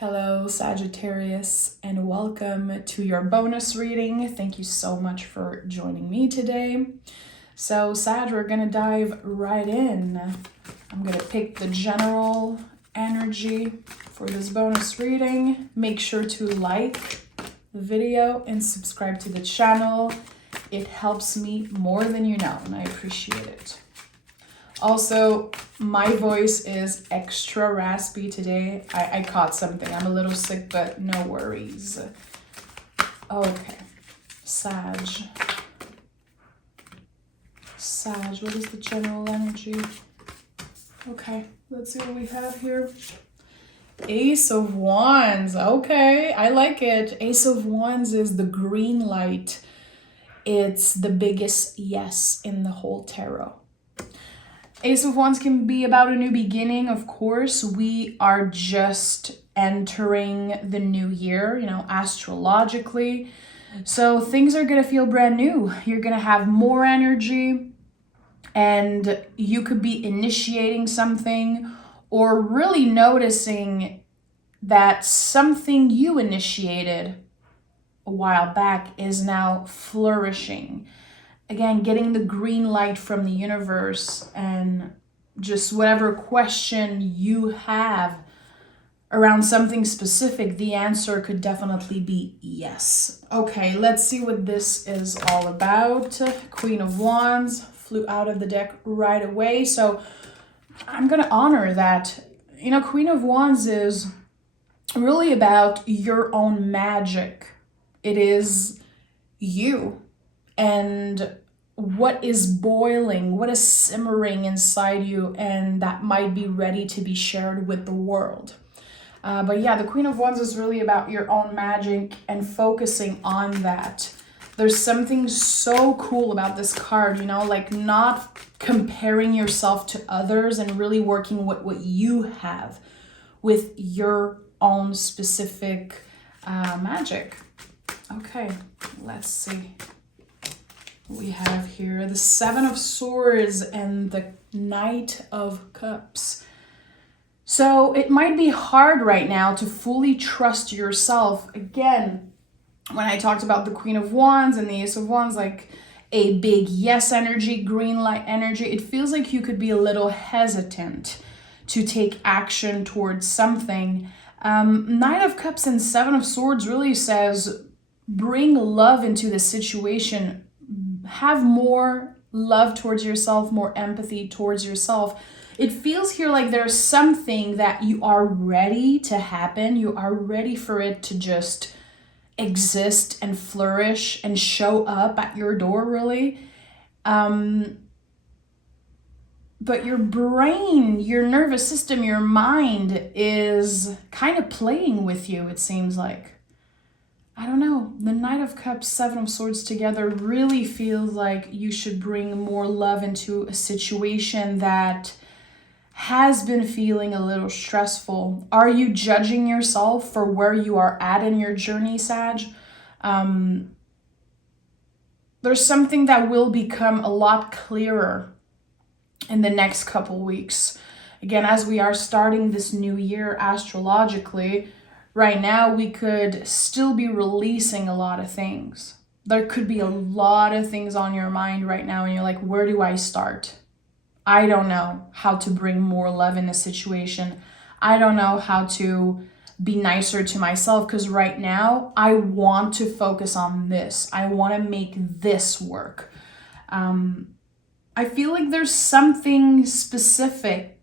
Hello, Sagittarius, and welcome to your bonus reading. Thank you so much for joining me today. So, Sag, we're going to dive right in. I'm going to pick the general energy for this bonus reading. Make sure to like the video and subscribe to the channel. It helps me more than you know, and I appreciate it. Also, my voice is extra raspy today. I caught something. I'm a little sick, but no worries. Okay. Sag, what is the general energy? Okay, let's see what we have here. Ace of Wands. Okay, I like it. Ace of Wands is the green light. It's the biggest yes in the whole tarot. Ace of Wands can be about a new beginning, of course. We are just entering the new year, astrologically. So things are going to feel brand new. You're going to have more energy, and you could be initiating something or really noticing that something you initiated a while back is now flourishing. Again, getting the green light from the universe, and just whatever question you have around something specific, the answer could definitely be yes. Okay, let's see what this is all about. Queen of Wands flew out of the deck right away. So I'm going to honor that. Queen of Wands is really about your own magic. It is you. And what is boiling, what is simmering inside you, and that might be ready to be shared with the world. But yeah, the Queen of Wands is really about your own magic and focusing on that. There's something so cool about this card, like not comparing yourself to others and really working with what you have with your own specific magic. Okay, let's see. We have here the Seven of Swords and the Knight of Cups. So it might be hard right now to fully trust yourself. Again, when I talked about the Queen of Wands and the Ace of Wands, like a big yes energy, green light energy, it feels like you could be a little hesitant to take action towards something. Knight of Cups and Seven of Swords really says, bring love into the situation. Have more love towards yourself, more empathy towards yourself. It feels here like there's something that you are ready to happen. You are ready for it to just exist and flourish and show up at your door, really. But your brain, your nervous system, your mind is kind of playing with you, it seems like. I don't know, the Knight of Cups, Seven of Swords together really feels like you should bring more love into a situation that has been feeling a little stressful. Are you judging yourself for where you are at in your journey, Sag? There's something that will become a lot clearer in the next couple weeks. Again, as we are starting this new year astrologically, right now, we could still be releasing a lot of things. There could be a lot of things on your mind right now, and you're like, where do I start? I don't know how to bring more love in a situation. I don't know how to be nicer to myself, because right now, I want to focus on this. I want to make this work. I feel like there's something specific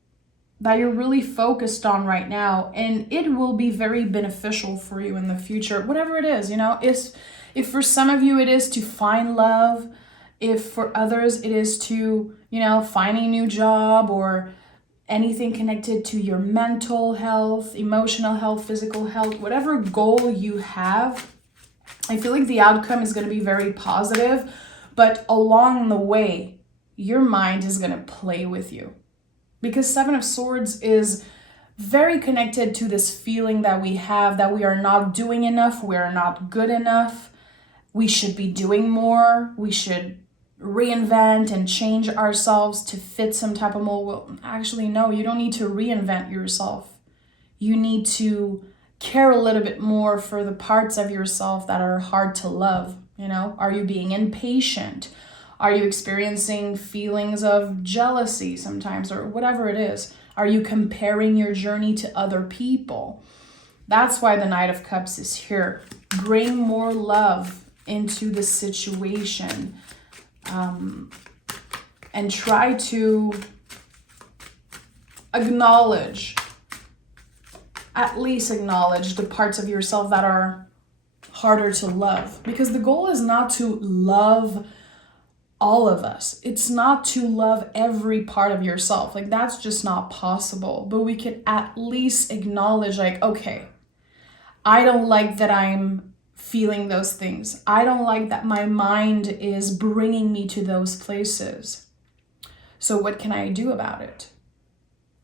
that you're really focused on right now, and it will be very beneficial for you in the future, whatever it is. If for some of you it is to find love, if for others it is to find a new job, or anything connected to your mental health, emotional health, physical health, whatever goal you have, I feel like the outcome is going to be very positive, but along the way your mind is going to play with you. Because Seven of Swords is very connected to this feeling that we have that we are not doing enough, we are not good enough, we should be doing more, we should reinvent and change ourselves to fit some type of mold. Well, actually, no, you don't need to reinvent yourself. You need to care a little bit more for the parts of yourself that are hard to love? You know, are you being impatient? Are you experiencing feelings of jealousy sometimes, or whatever it is? Are you comparing your journey to other people? That's why the Knight of Cups is here. Bring more love into the situation, and try to at least acknowledge the parts of yourself that are harder to love. Because the goal is not to love all of us. It's not to love every part of yourself. Like, that's just not possible. But we can at least acknowledge, like, okay, I don't like that I'm feeling those things. I don't like that my mind is bringing me to those places. So what can I do about it?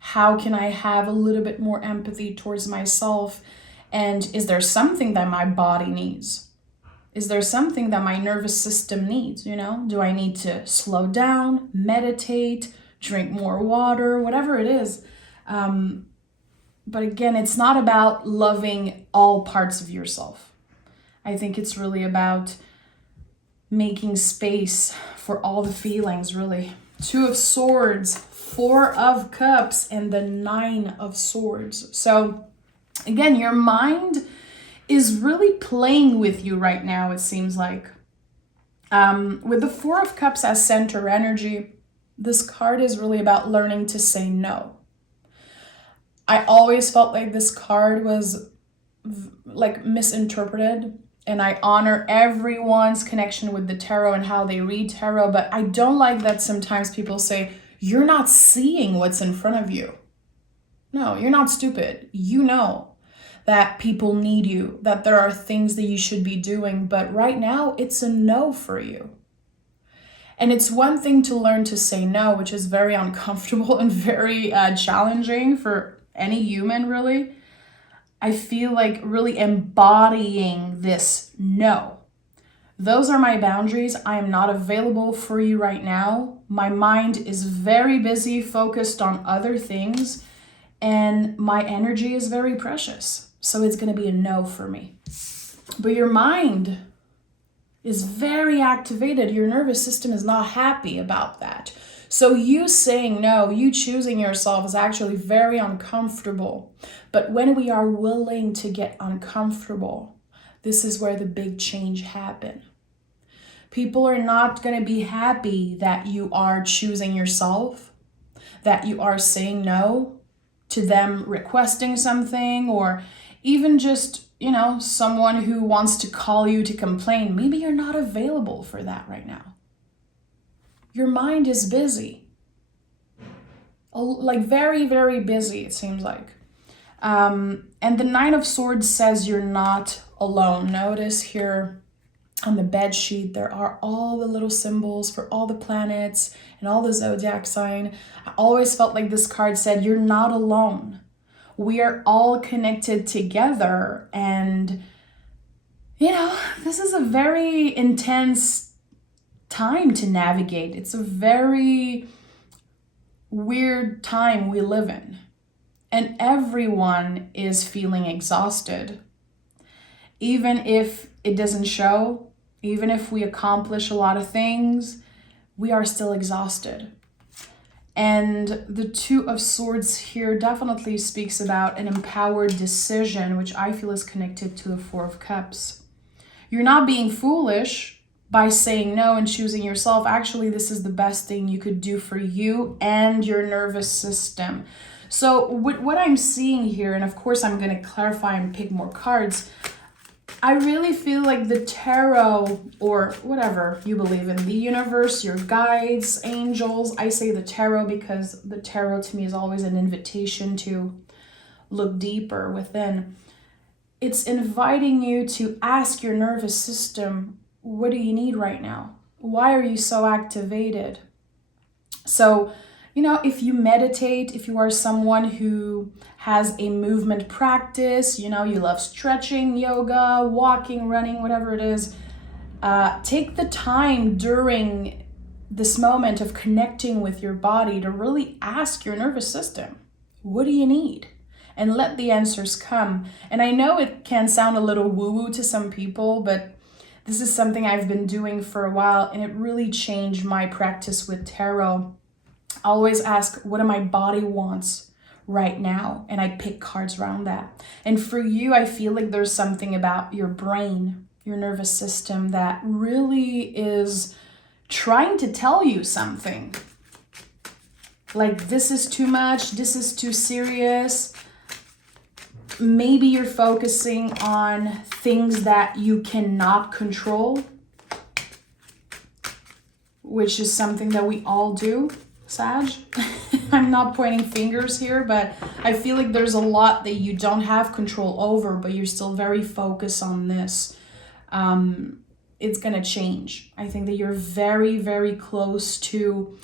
How can I have a little bit more empathy towards myself? And is there something that my body needs? Is there something that my nervous system needs? You know, do I need to slow down, meditate, drink more water, whatever it is? But again, it's not about loving all parts of yourself. I think it's really about making space for all the feelings, really. 2 of Swords, 4 of Cups, and the 9 of Swords. So again, your mind is really playing with you right now, it seems like. With the 4 of Cups as center energy, this card is really about learning to say no. I always felt like this card was like misinterpreted, and I honor everyone's connection with the tarot and how they read tarot, but I don't like that sometimes people say, you're not seeing what's in front of you. No, you're not stupid. You know that people need you, that there are things that you should be doing, but right now it's a no for you. And it's one thing to learn to say no, which is very uncomfortable and very challenging for any human, really. I feel like really embodying this no. Those are my boundaries. I am not available for you right now. My mind is very busy, focused on other things, and my energy is very precious. So it's going to be a no for me. But your mind is very activated. Your nervous system is not happy about that. So you saying no, you choosing yourself is actually very uncomfortable. But when we are willing to get uncomfortable, this is where the big change happens. People are not going to be happy that you are choosing yourself, that you are saying no to them requesting something, or even just, you know, someone who wants to call you to complain. Maybe you're not available for that right now. Your mind is busy. Like very, very busy, it seems like. And the 9 of Swords says you're not alone. Notice here on the bed sheet, there are all the little symbols for all the planets and all the zodiac sign. I always felt like this card said, you're not alone. We are all connected together. And, you know, this is a very intense time to navigate. It's a very weird time we live in. And everyone is feeling exhausted. Even if it doesn't show, even if we accomplish a lot of things, we are still exhausted. And the 2 of Swords here definitely speaks about an empowered decision, which I feel is connected to the 4 of Cups. You're not being foolish by saying no and choosing yourself. Actually, this is the best thing you could do for you and your nervous system. So what I'm seeing here, and of course I'm going to clarify and pick more cards, I really feel like the tarot, or whatever you believe in, the universe, your guides, angels. I say the tarot because the tarot to me is always an invitation to look deeper within. It's inviting you to ask your nervous system, what do you need right now? Why are you so activated? So, you know, if you meditate, if you are someone who has a movement practice, you know, you love stretching, yoga, walking, running, whatever it is, take the time during this moment of connecting with your body to really ask your nervous system, what do you need? and let the answers come. And I know it can sound a little woo-woo to some people, but this is something I've been doing for a while, and it really changed my practice with tarot. I always ask, what do my body wants right now? And I pick cards around that. And for you, I feel like there's something about your brain, your nervous system, that really is trying to tell you something. Like, this is too much, this is too serious. Maybe you're focusing on things that you cannot control, which is something that we all do, Sag. I'm not pointing fingers here, but I feel like there's a lot that you don't have control over, but you're still very focused on this. It's gonna change. I think that you're very, very close to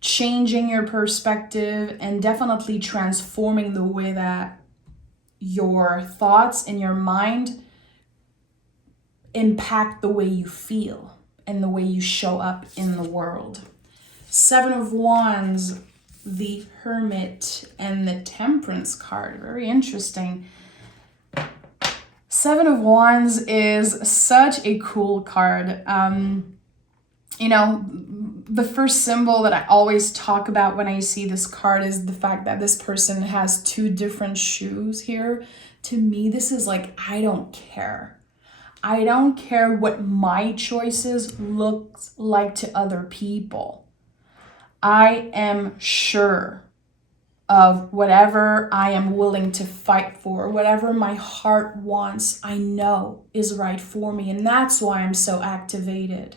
changing your perspective and definitely transforming the way that your thoughts and your mind impact the way you feel and the way you show up in the world. 7 of Wands, the Hermit, and the Temperance card. Very interesting. 7 of Wands is such a cool card. You know, the first symbol that I always talk about when I see this card is the fact that this person has 2 different shoes here. To me, this is like, I don't care. I don't care what my choices look like to other people. I am sure of whatever I am willing to fight for, whatever my heart wants, I know is right for me. And that's why I'm so activated.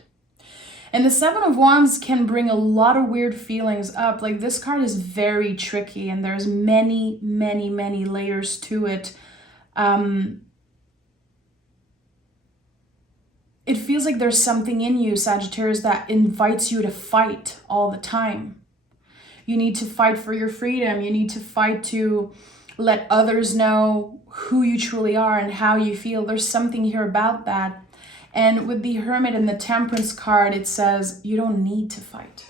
And the 7 of Wands can bring a lot of weird feelings up. Like, this card is very tricky and there's many, many, many layers to it. It feels like there's something in you, Sagittarius, that invites you to fight all the time. You need to fight for your freedom. You need to fight to let others know who you truly are and how you feel. There's something here about that. And with the Hermit and the Temperance card, it says you don't need to fight.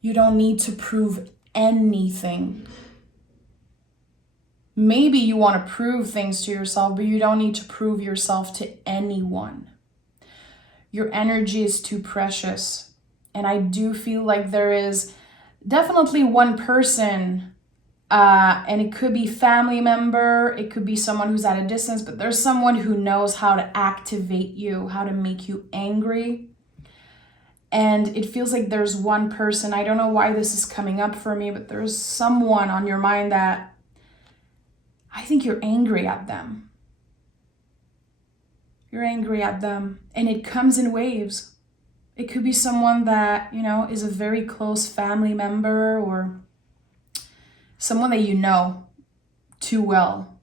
You don't need to prove anything. Maybe you want to prove things to yourself, but you don't need to prove yourself to anyone. Your energy is too precious. And I do feel like there is definitely one person, and it could be family member, it could be someone who's at a distance, but there's someone who knows how to activate you, how to make you angry. And it feels like there's one person, I don't know why this is coming up for me, but there's someone on your mind that I think you're angry at them. You're angry at them, and it comes in waves. It could be someone that, you know, is a very close family member or someone that you know too well.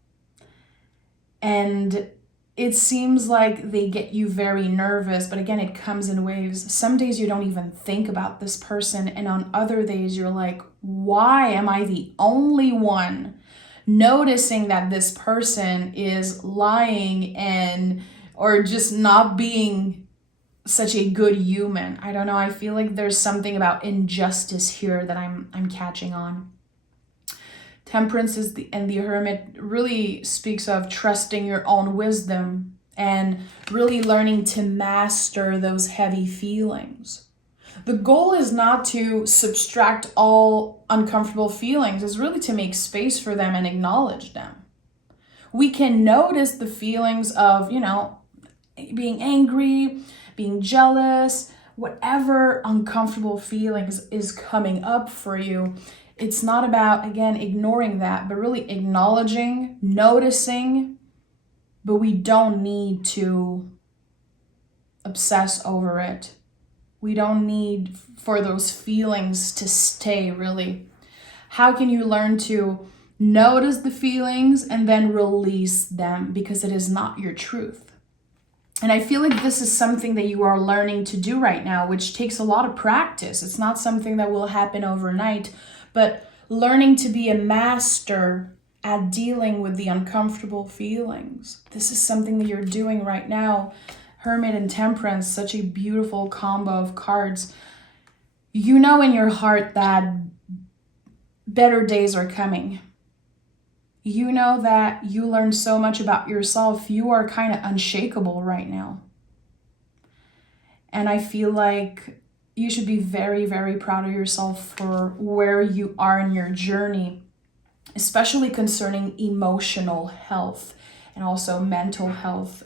And it seems like they get you very nervous, but again, it comes in waves. Some days you don't even think about this person, and on other days you're like, why am I the only one noticing that this person is lying and or just not being such a good human? I don't know. I feel like there's something about injustice here that I'm catching on. Temperance and the Hermit really speaks of trusting your own wisdom and really learning to master those heavy feelings. The goal is not to subtract all uncomfortable feelings. It's really to make space for them and acknowledge them. We can notice the feelings of, you know, being angry, being jealous, whatever uncomfortable feelings is coming up for you. It's not about, again, ignoring that, but really acknowledging, noticing, but we don't need to obsess over it. We don't need for those feelings to stay, really. How can you learn to notice the feelings and then release them, because it is not your truth? And I feel like this is something that you are learning to do right now, which takes a lot of practice. It's not something that will happen overnight, but learning to be a master at dealing with the uncomfortable feelings. This is something that you're doing right now. Hermit and Temperance, such a beautiful combo of cards. You know in your heart that better days are coming. You know that you learned so much about yourself. You are kind of unshakable right now. And I feel like you should be very, very proud of yourself for where you are in your journey, especially concerning emotional health and also mental health,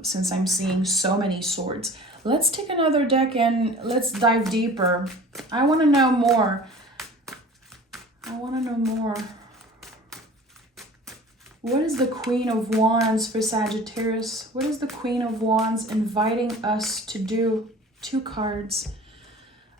since I'm seeing so many swords. Let's take another deck and let's dive deeper. I want to know more. What is the Queen of Wands for Sagittarius? What is the Queen of Wands inviting us to do? 2 cards.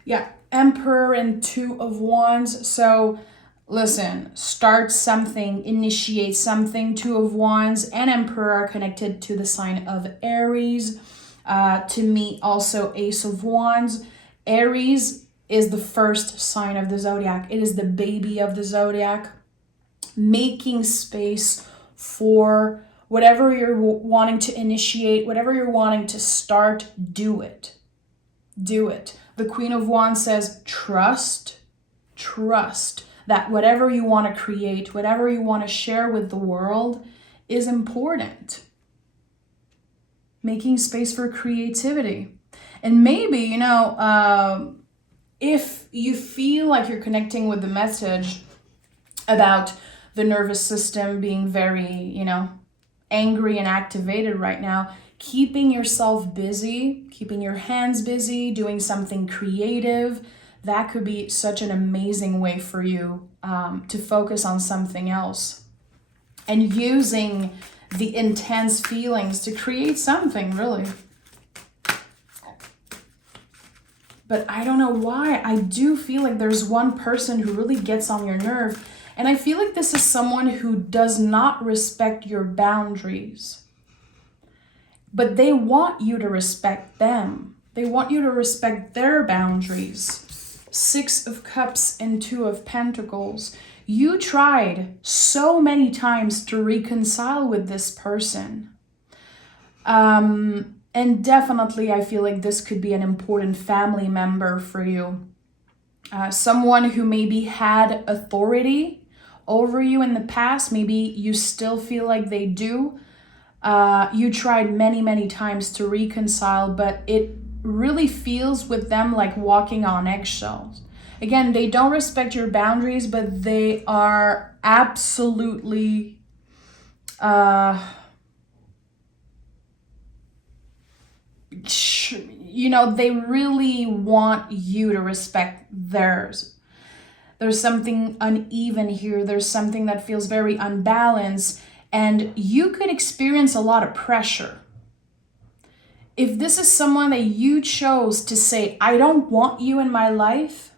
Yeah, Emperor and 2 of Wands. So listen, start something, initiate something. 2 of Wands and Emperor are connected to the sign of Aries. To me, also Ace of Wands. Aries is the first sign of the zodiac. It is the baby of the zodiac. Making space for whatever you're wanting to initiate, whatever you're wanting to start, do it. Do it. The Queen of Wands says, trust that whatever you want to create, whatever you want to share with the world is important. Making space for creativity. And maybe, if you feel like you're connecting with the message about the nervous system being very, angry and activated right now, keeping yourself busy, keeping your hands busy, doing something creative, that could be such an amazing way for you to focus on something else. And using the intense feelings to create something, really. But I don't know why. I do feel like there's one person who really gets on your nerve. And I feel like this is someone who does not respect your boundaries. But they want you to respect them. They want you to respect their boundaries. 6 of Cups and 2 of Pentacles. You tried so many times to reconcile with this person. And definitely I feel like this could be an important family member for you. Someone who maybe had authority over you in the past. Maybe you still feel like they do. You tried many, many times to reconcile, but it really feels with them like walking on eggshells. Again, they don't respect your boundaries, but they are absolutely they really want you to respect theirs. There's something uneven here. There's something that feels very unbalanced, and you could experience a lot of pressure. If this is someone that you chose to say, I don't want you in my life,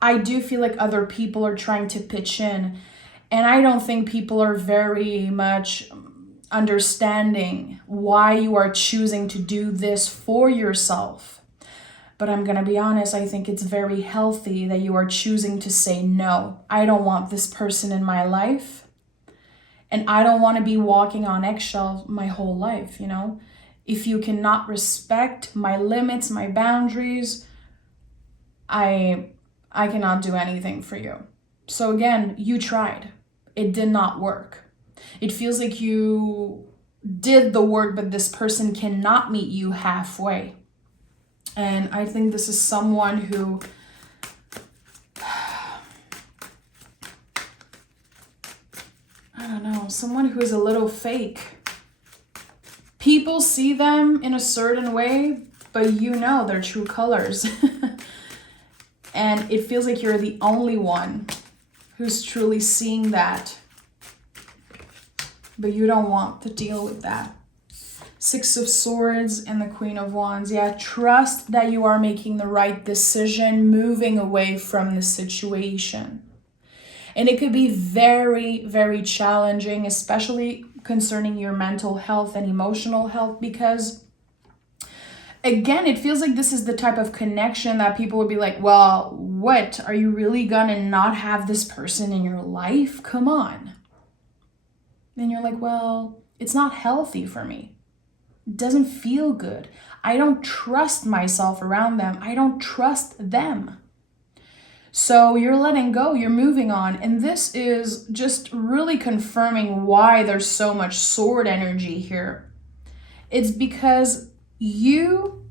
I do feel like other people are trying to pitch in. And I don't think people are very much understanding why you are choosing to do this for yourself. But I'm going to be honest, I think it's very healthy that you are choosing to say, no, I don't want this person in my life. And I don't want to be walking on eggshells my whole life, If you cannot respect my limits, my boundaries, I cannot do anything for you. So again, you tried. It did not work. It feels like you did the work, but this person cannot meet you halfway. And I think this is someone who someone who is a little fake. People see them in a certain way, but their true colors. And it feels like you're the only one who's truly seeing that. But you don't want to deal with that. 6 of Swords and the Queen of Wands. Yeah, trust that you are making the right decision, moving away from the situation. And it could be very, very challenging, especially concerning your mental health and emotional health, because again, it feels like this is the type of connection that people would be like, well, what? Are you really gonna not have this person in your life? Come on. And you're like, well, it's not healthy for me. It doesn't feel good. I don't trust myself around them. I don't trust them. So you're letting go, you're moving on. And this is just really confirming why there's so much sword energy here. It's because you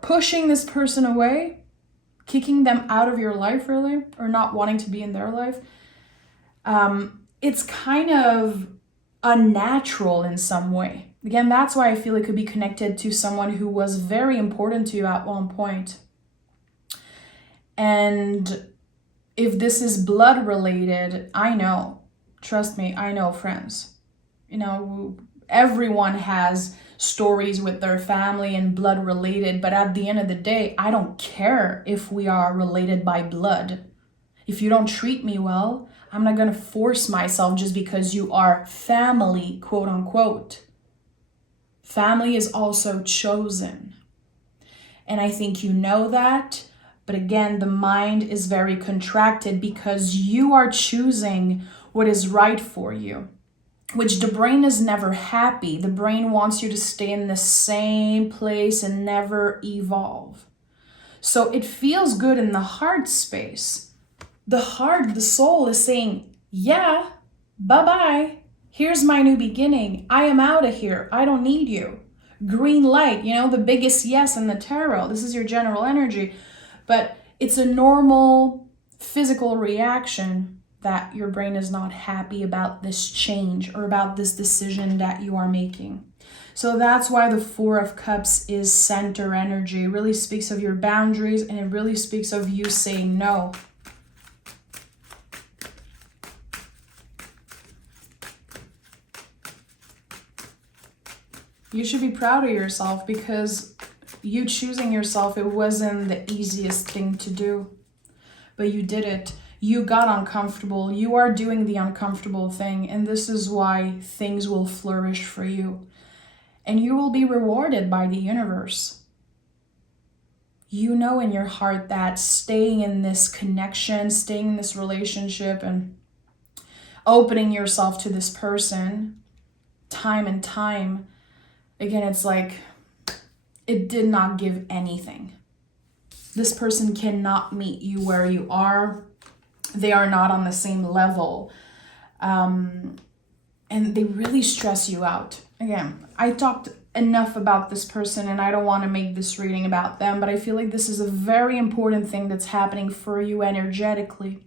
pushing this person away, kicking them out of your life, really, or not wanting to be in their life, it's kind of unnatural in some way. Again, that's why I feel it could be connected to someone who was very important to you at one point. And if this is blood related, I know, trust me, I know, friends. You know, everyone has stories with their family and blood related, but at the end of the day, I don't care if we are related by blood. If you don't treat me well, I'm not going to force myself just because you are family, quote unquote. Family is also chosen. And I think you know that. But again, the mind is very contracted because you are choosing what is right for you, which the brain is never happy. The brain wants you to stay in the same place and never evolve. So it feels good in the heart space. The heart, the soul is saying, yeah, bye-bye. Here's my new beginning. I am out of here. I don't need you. Green light, the biggest yes in the tarot. This is your general energy. But it's a normal physical reaction that your brain is not happy about this change or about this decision that you are making. So that's why the Four of Cups is center energy. It really speaks of your boundaries, and it really speaks of you saying no. You should be proud of yourself because you choosing yourself, it wasn't the easiest thing to do, but you did it. You got uncomfortable. You are doing the uncomfortable thing, and this is why things will flourish for you. And you will be rewarded by the universe. You know in your heart that staying in this connection, staying in this relationship, and opening yourself to this person time and time, again, it's like it did not give anything. This person cannot meet you where you are. They are not on the same level. And they really stress you out. Again, I talked enough about this person and I don't want to make this reading about them, but I feel like this is a very important thing that's happening for you energetically.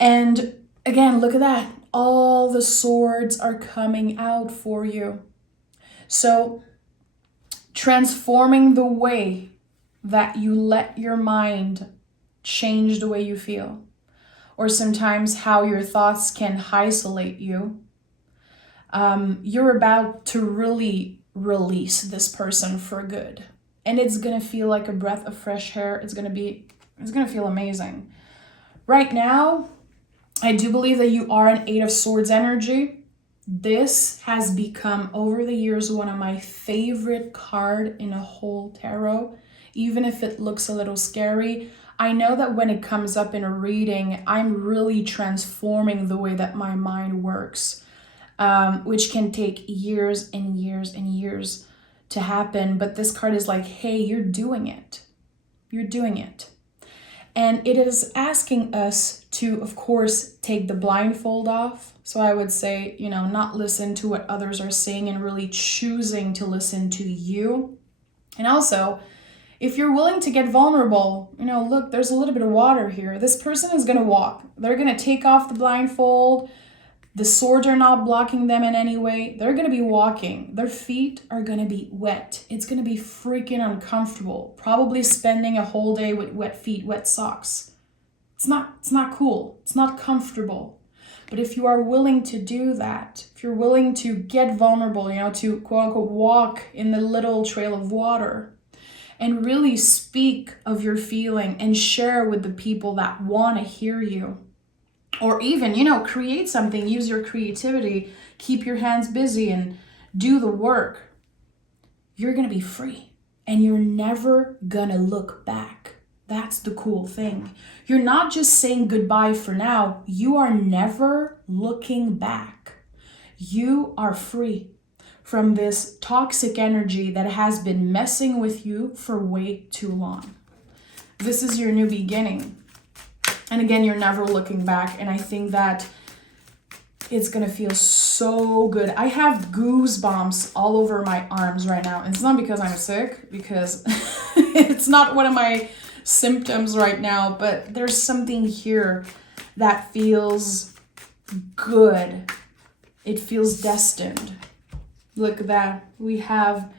And again, look at that. All the swords are coming out for you. So transforming the way that you let your mind change the way you feel, or sometimes how your thoughts can isolate you. You're about to really release this person for good. And it's gonna feel like a breath of fresh air. It's gonna feel amazing. Right now, I do believe that you are an Eight of Swords energy. This has become, over the years, one of my favorite card in a whole tarot. Even if it looks a little scary, I know that when it comes up in a reading, I'm really transforming the way that my mind works, which can take years and years and years to happen. But this card is like, hey, you're doing it. You're doing it. And it is asking us to, of course, take the blindfold off. So I would say, not listen to what others are saying and really choosing to listen to you. And also, if you're willing to get vulnerable, look, there's a little bit of water here. This person is going to walk. They're going to take off the blindfold. The swords are not blocking them in any way. They're going to be walking. Their feet are going to be wet. It's going to be freaking uncomfortable. Probably spending a whole day with wet feet, wet socks. It's not cool. It's not comfortable. But if you are willing to do that, if you're willing to get vulnerable, to quote unquote walk in the little trail of water and really speak of your feeling and share with the people that want to hear you, or even, create something, use your creativity, keep your hands busy and do the work, you're going to be free and you're never going to look back. That's the cool thing. You're not just saying goodbye for now. You are never looking back. You are free from this toxic energy that has been messing with you for way too long. This is your new beginning. And again, you're never looking back. And I think that it's gonna feel so good. I have goosebumps all over my arms right now. And it's not because I'm sick, because it's not one of my symptoms right now, but there's something here that feels good. It feels destined. Look at that. We have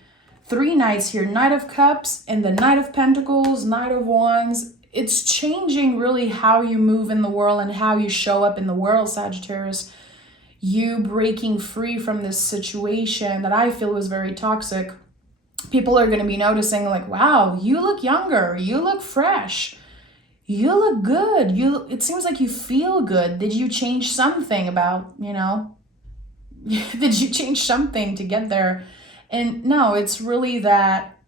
3 knights here. Knight of Cups and the Knight of Pentacles, Knight of Wands. It's changing really how you move in the world and how you show up in the world, Sagittarius. You breaking free from this situation that I feel was very toxic. People are going to be noticing like, wow, you look younger. You look fresh. You look good. It seems like you feel good. Did you change something about, did you change something to get there? And no, it's really that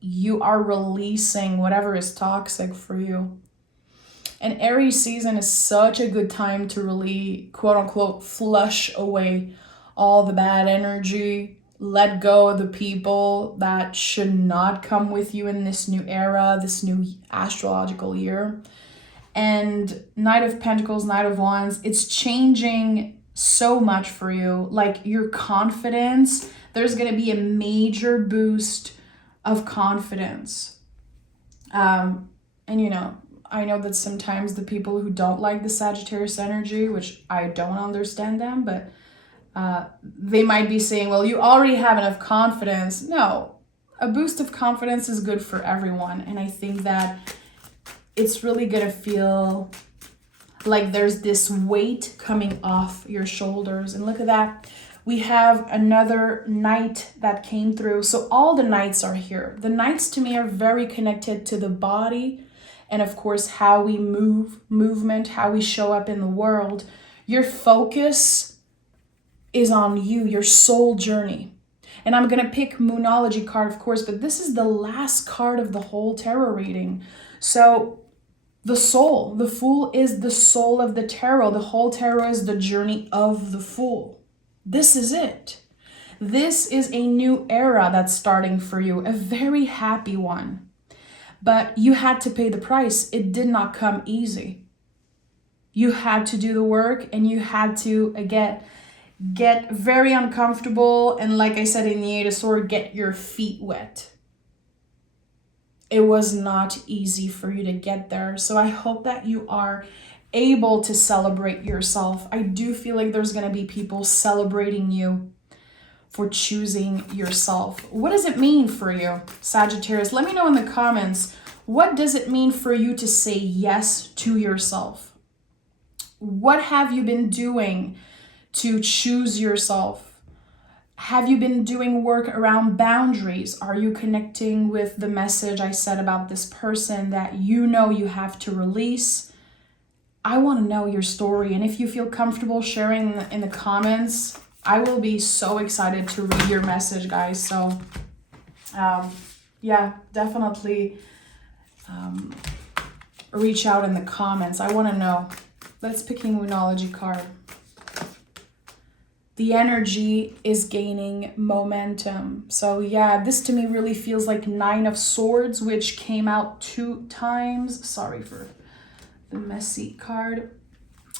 you are releasing whatever is toxic for you. And Aries season is such a good time to really, quote unquote, flush away all the bad energy, let go of the people that should not come with you in this new era, this new astrological year. And Knight of Pentacles, Knight of Wands, it's changing so much for you. Like your confidence, there's going to be a major boost of confidence. I know that sometimes the people who don't like the Sagittarius energy, which I don't understand them, but they might be saying, well, you already have enough confidence. No, a boost of confidence is good for everyone. And I think that it's really going to feel like there's this weight coming off your shoulders. And look at that. We have another knight that came through. So all the knights are here. The knights to me are very connected to the body. And of course, how we movement, how we show up in the world. Your focus is on you, your soul journey. And I'm going to pick Moonology card, of course, but this is the last card of the whole tarot reading. So the soul, the Fool is the soul of the tarot. The whole tarot is the journey of the Fool. This is it. This is a new era that's starting for you, a very happy one. But you had to pay the price. It did not come easy. You had to do the work and you had to, again, get very uncomfortable. And like I said in the 8 of Swords, get your feet wet. It was not easy for you to get there. So I hope that you are able to celebrate yourself. I do feel like there's going to be people celebrating you for choosing yourself. What does it mean for you, Sagittarius? Let me know in the comments. What does it mean for you to say yes to yourself? What have you been doing to choose yourself? Have you been doing work around boundaries? Are you connecting with the message I said about this person that you know you have to release? I want to know your story. And if you feel comfortable sharing in the comments, I will be so excited to read your message, guys. So, yeah, definitely reach out in the comments. I want to know. Let's pick a Moonology card. The energy is gaining momentum. So, yeah, this to me really feels like 9 of Swords, which came out 2 times. Sorry for the messy card.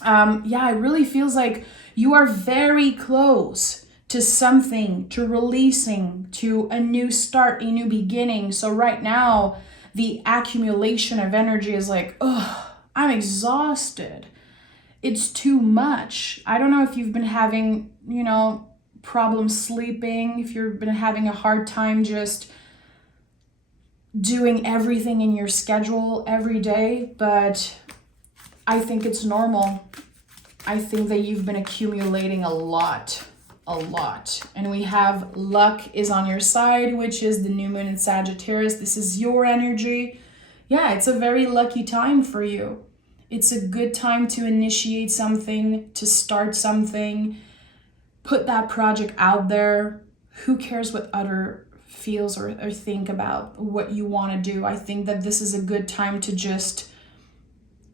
Yeah, it really feels like you are very close to something, to releasing, to a new start, a new beginning. So right now, the accumulation of energy is like, oh, I'm exhausted. It's too much. I don't know if you've been having, problems sleeping, if you've been having a hard time just doing everything in your schedule every day, but I think it's normal. I think that you've been accumulating a lot. And we have luck is on your side, which is the new moon in Sagittarius. This is your energy. Yeah, it's a very lucky time for you. It's a good time to initiate something, to start something, put that project out there. Who cares what other feels or think about what you want to do? I think that this is a good time to just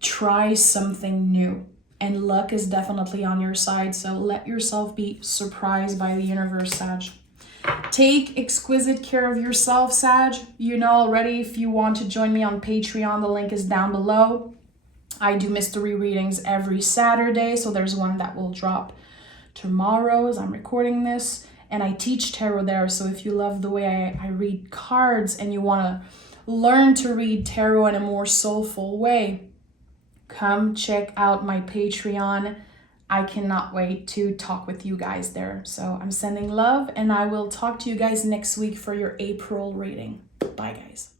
try something new. And luck is definitely on your side. So let yourself be surprised by the universe, Sag. take exquisite care of yourself, Sag. You know already, if you want to join me on Patreon, the link is down below. I do mystery readings every Saturday, so there's one that will drop tomorrow as I'm recording this. And I teach tarot there, so if you love the way I read cards and you want to learn to read tarot in a more soulful way, come check out my Patreon. I cannot wait to talk with you guys there. So I'm sending love, and I will talk to you guys next week for your April reading. Bye, guys.